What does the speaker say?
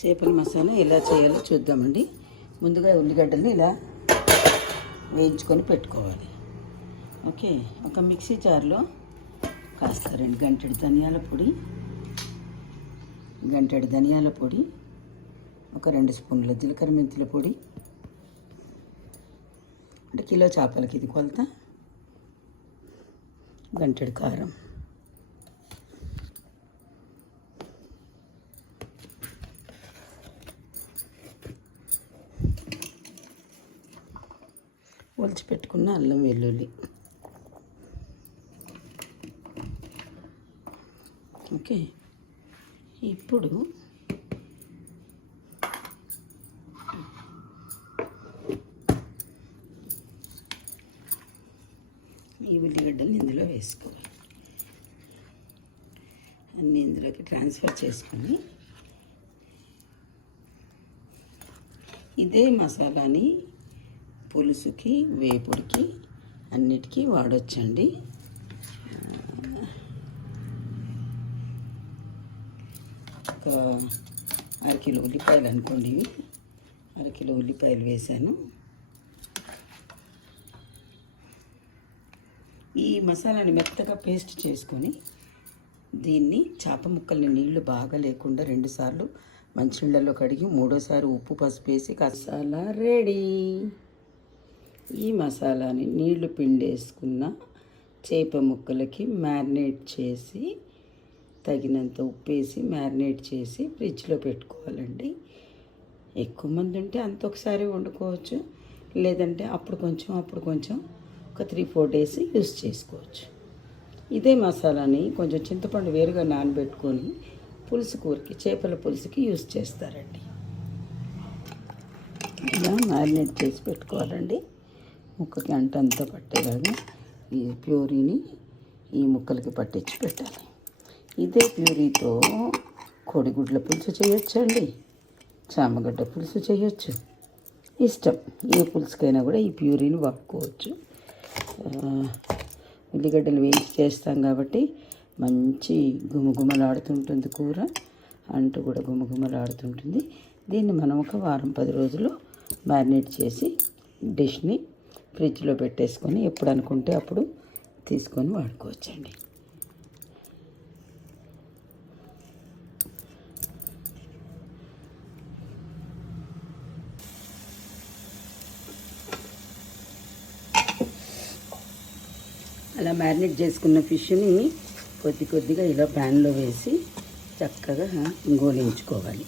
చేపల మసాలా ఎలా చేయాలో చూద్దామండి. ముందుగా ఉల్లిగడ్డల్ని ఇలా వేయించుకొని పెట్టుకోవాలి. ఓకే, ఒక మిక్సీ జార్లో కాస్త 2 గంటెడు ధనియాల పొడి, ఒక 2 స్పూన్ల జీలకర్ర మెంతుల పొడి, అంటే కిలో చేపలకి ఇది కొలత, గంటెడు కారం, ఒలిచి పెట్టుకున్న అల్లం వెల్లుల్లి. ఓకే, ఇప్పుడు ఈ ఉల్లిగడ్డలు ఇందులో వేసుకోవాలి. అన్నీ ఇందులోకి ట్రాన్స్ఫర్ చేసుకొని ఇదే మసాలాని పులుసుకి, వేపుడికి అన్నిటికీ వాడొచ్చండి. ఒక 1/2 కిలో ఉల్లిపాయలు అనుకోండి, 1/2 కిలో ఉల్లిపాయలు వేసాను. ఈ మసాలాని మెత్తగా పేస్ట్ చేసుకొని దీన్ని చేప ముక్కల్ని నీళ్లు బాగా లేకుండా 2 సార్లు మంచినీళ్ళలో కడిగి 3వసారి ఉప్పు పసుపు వేసి మసాలా రెడీ. ఈ మసాలాని నీళ్లు పిండేసుకున్న చేప ముక్కలకి మ్యారినేట్ చేసి, తగినంత ఉప్పు వేసి మ్యారినేట్ చేసి ఫ్రిడ్జ్లో పెట్టుకోవాలండి. ఎక్కువ మంది ఉంటే అంత ఒకసారి వండుకోవచ్చు, లేదంటే అప్పుడు కొంచెం ఒక 3-4 డేస్ యూస్ చేసుకోవచ్చు. ఇదే మసాలాని కొంచెం చింతపండు వేరుగా నానబెట్టుకొని పులుసు కూరకి, చేపల పులుసుకి యూస్ చేస్తారండి. ఇలా మ్యారినేట్ చేసి పెట్టుకోవాలండి. ముక్కకి అంతా పట్టేలాగా ఈ ప్యూరీని ఈ ముక్కలకి పట్టించి పెట్టాలి. ఇదే ప్యూరీతో కోడిగుడ్ల పులుసు చేయొచ్చండి, చామగడ్డ పులుసు చేయొచ్చు. ఇష్టం, ఏ పులుసుకైనా కూడా ఈ ప్యూరీని వాడుకోవచ్చు. ఉల్లిగడ్డలు వేయించి చేస్తాం కాబట్టి మంచి గుమగుమలాడుతుంటుంది కూర, అంటూ కూడా గుమగుమలాడుతుంటుంది. దీన్ని మనం ఒక వారం 10 రోజులు మ్యారినేట్ చేసి డిష్ని ఫ్రిడ్జ్లో పెట్టేసుకొని ఎప్పుడు అనుకుంటే అప్పుడు తీసుకొని వాడుకోవచ్చండి. అలా మ్యారినేట్ చేసుకున్న ఫిష్ని కొద్దిగా ఇలా ప్యాన్లో వేసి చక్కగా గోలించుకోవాలి.